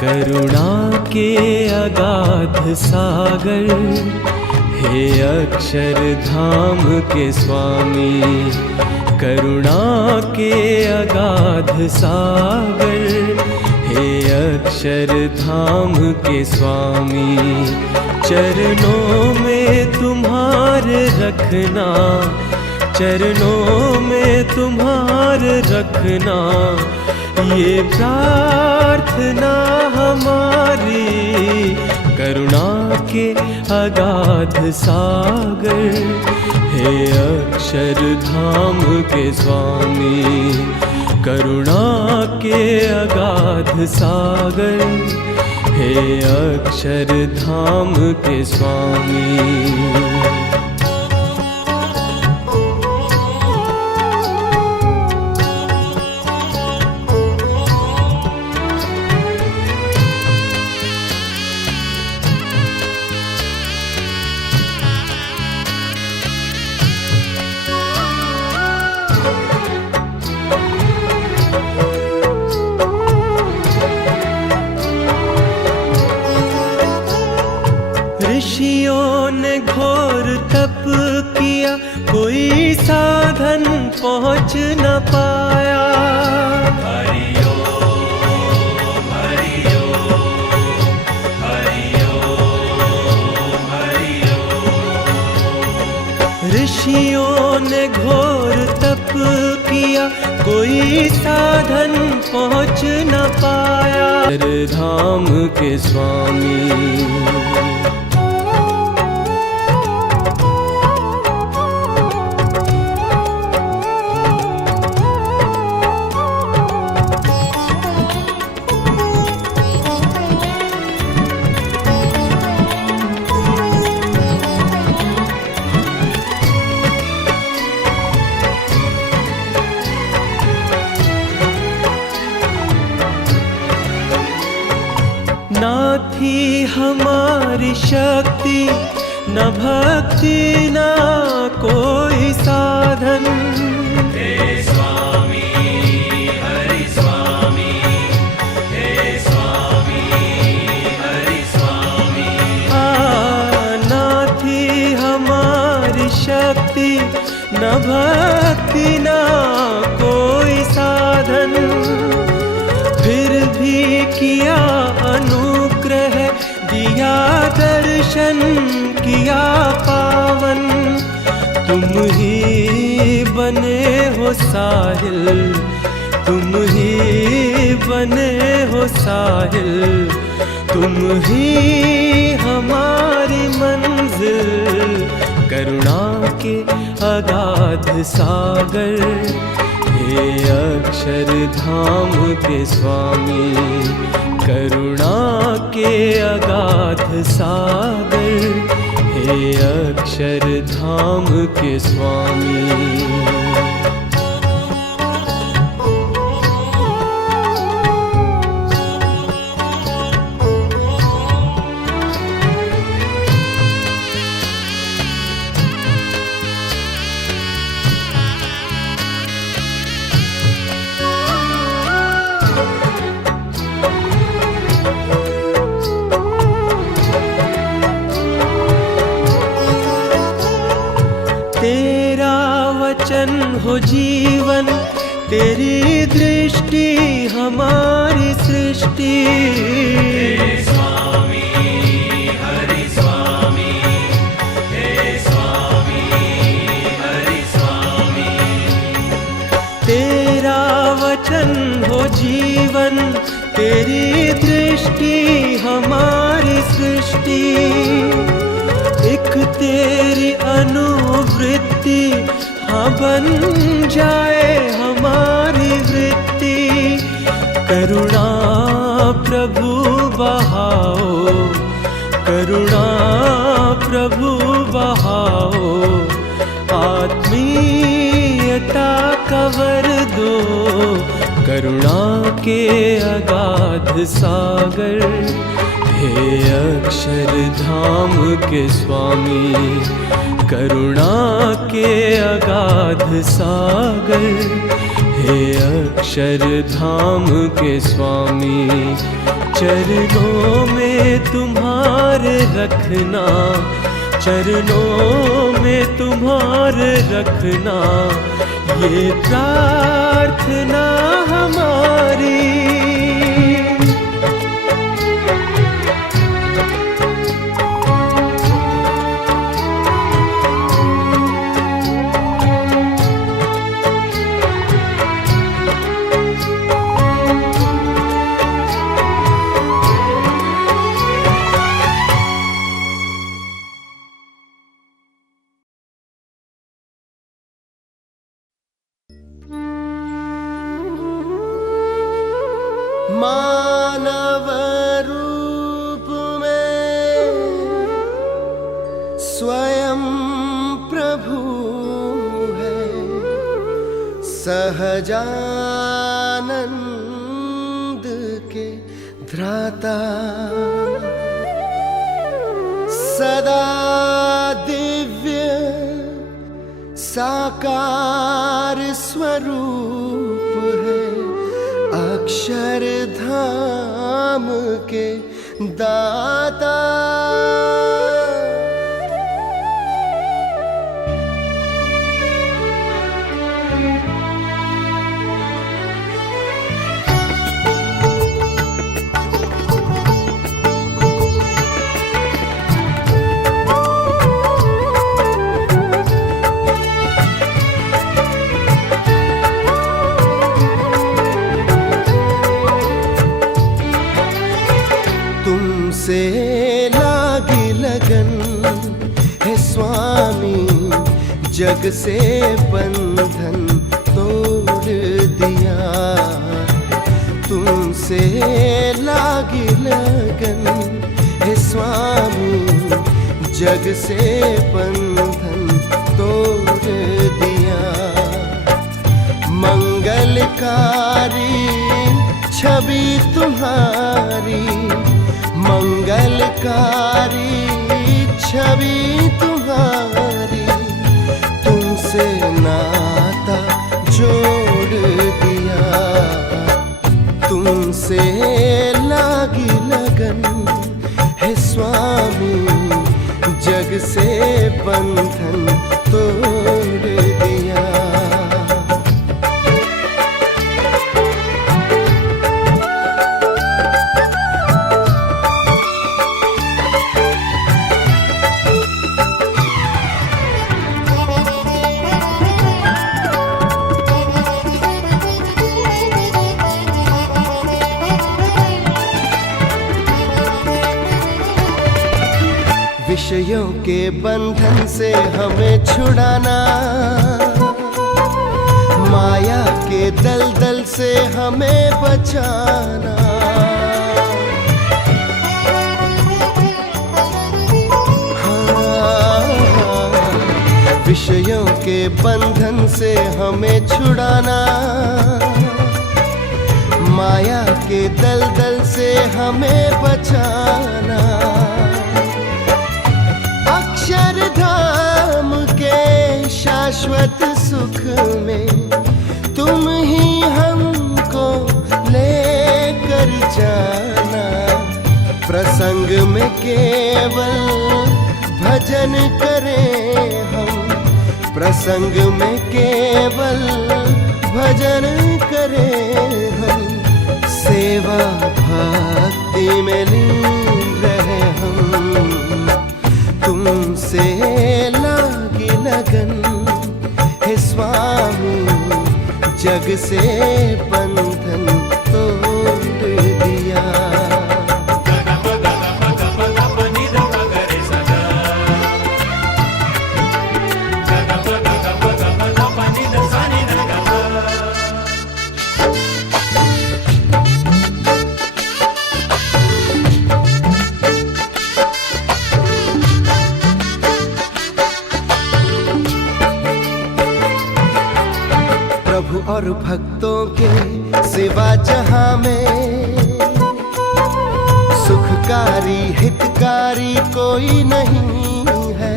करुणा के अगाध सागर, हे अक्षरधाम के स्वामी। करुणा के अगाध सागर, हे अक्षरधाम के स्वामी। चरणों में तुम्हारे रखना, चरणों में तुम्हारे रखना, ये प्रार्थना हमारी। करुणा के अगाध सागर, हे अक्षरधाम के स्वामी। करुणा के अगाध सागर, हे अक्षरधाम के स्वामी। ऋषियों ने घोर तप किया, कोई साधन पहुँच न पाया। हरि ओम हरि ओम हरि ओम हरि ओम। ऋषियों ने घोर तप किया, कोई साधन पहुँच न पाया। धाम के स्वामी। ना थी हमारी शक्ति, न भक्ति, न कोई साधन। हे स्वामी हरि स्वामी, हे स्वामी हरि स्वामी। ना थी हमारी शक्ति, न भक्ति, न कोई साधन। फिर भी किया अनुग्रह, दिया दर्शन, किया पावन। तुम ही बने हो साहिल, तुम ही बने हो साहिल। तुम ही हमारी मंजिल। करुणा के अगाध सागर, हे अक्षरधाम के स्वामी। करुणा के अगाध सागर, हे अक्षरधाम के स्वामी। तेरा वचन हो जीवन, तेरी दृष्टि हमारी सृष्टि। हे स्वामी हरि स्वामी, हे स्वामी हरि स्वामी। तेरा वचन हो जीवन, तेरी दृष्टि हमारी सृष्टि। एक तेरी अनुवृत्ति, हाँ बन जाए हमारी वृत्ति। करुणा प्रभु बहाओ, करुणा प्रभु बहाओ। आत्मीयता का वर दो, करुणा के अगाध सागर, हे अक्षरधाम के स्वामी। करुणा के अगाध सागर, हे अक्षरधाम के स्वामी। चरणों में तुम्हारे रखना, चरणों में तुम्हारे रखना, ये प्रार्थना हमारी। मानव रूप में स्वयं प्रभु है, सहजानंद के धराता, सदा दिव्य साकार स्वरूप है, अक्षरधाम के दाता। तुमसे लागी लगन है स्वामी, जग से बंधन तोड़ दिया। तुमसे लागी लगन है स्वामी, जग से बंधन तोड़ दिया। मंगलकारी छवि तुम्हारी, मंगलकारी छवि तुम्हारी, तुमसे नाता जोड़ दिया। तुमसे लागी लगन है स्वामी, जग से बंधन तोड़ दिया। विषयों के बंधन से हमें छुड़ाना, माया के दलदल से हमें बचाना। हाँ, विषयों के बंधन से हमें छुड़ाना, माया के दलदल से हमें बचाना। अक्षरधाम के शाश्वत सुख में तुम ही हमको लेकर जाना। प्रसंग में केवल भजन करें हम, प्रसंग में केवल भजन करें हम। सेवा भक्ति में लीन रहे हम, तुमसे लागी लगन है स्वामी, जग से बंधन तोड़ दिया। और भक्तों के सिवा जहां में सुखकारी हितकारी कोई नहीं है।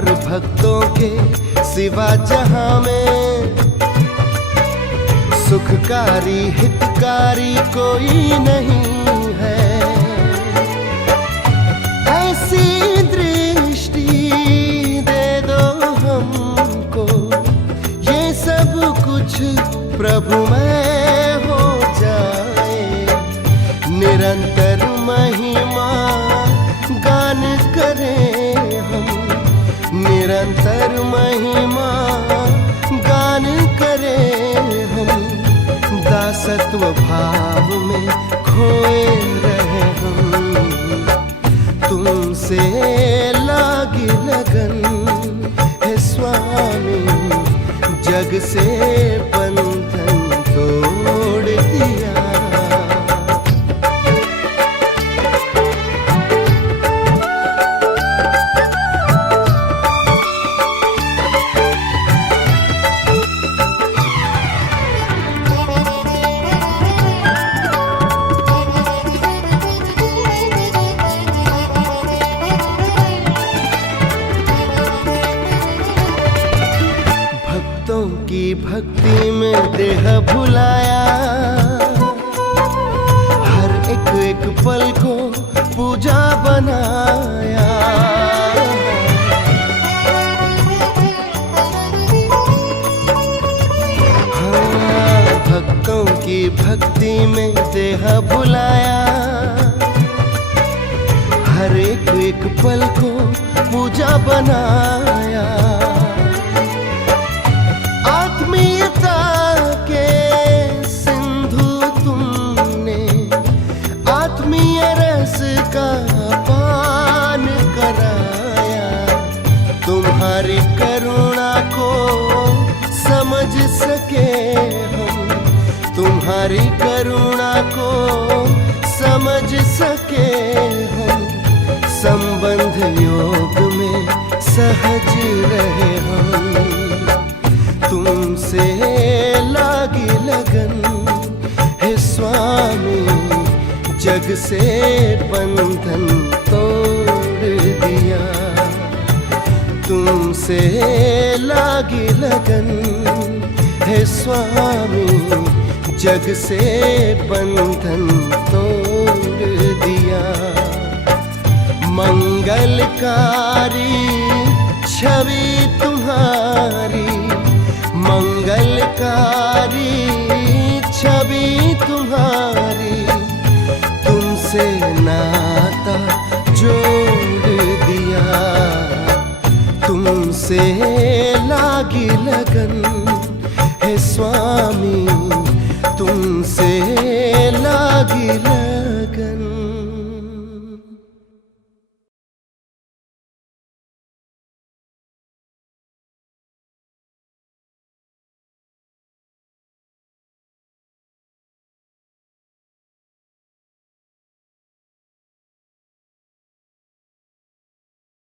और भक्तों के सिवा जहां में सुखकारी हितकारी कोई नहीं है। ऐसी दृष्टि दे दो हमको, ये सब कुछ प्रभु में हो जाए। निरंतर महिमा गान करें हम, निरंतर महिमा गान करें हम। दासत्व भाव में खोए रहे हम, तुमसे लागी लगन है स्वामी। जग से बंधन तोड़ दिया। भक्तों की भक्ति में देह भुलाया, हर एक एक पल को पूजा बनाया। हाँ, भक्तों की भक्ति में देह भुलाया, हर एक एक पल को पूजा बनाया। आत्मीयता के सिंधु तुमने आत्मीय रस का पान कराया। तुम्हारी करुणा को समझ सके हम, तुम्हारी करुणा को समझ सके हम। संबंध योग में सहज रहे हम, तुमसे लागी लगन है स्वामी। जग से बंधन तोड़ दिया, तुमसे लागी लगन है स्वामी। जग से बंधन तोड़ दिया। मंगलकारी छवि तुम्हारी, मंगलकारी छवि तुम्हारी। तुमसे नाता जोड़ दिया, तुमसे लागी लगन है स्वामी। तुमसे लागी लगन।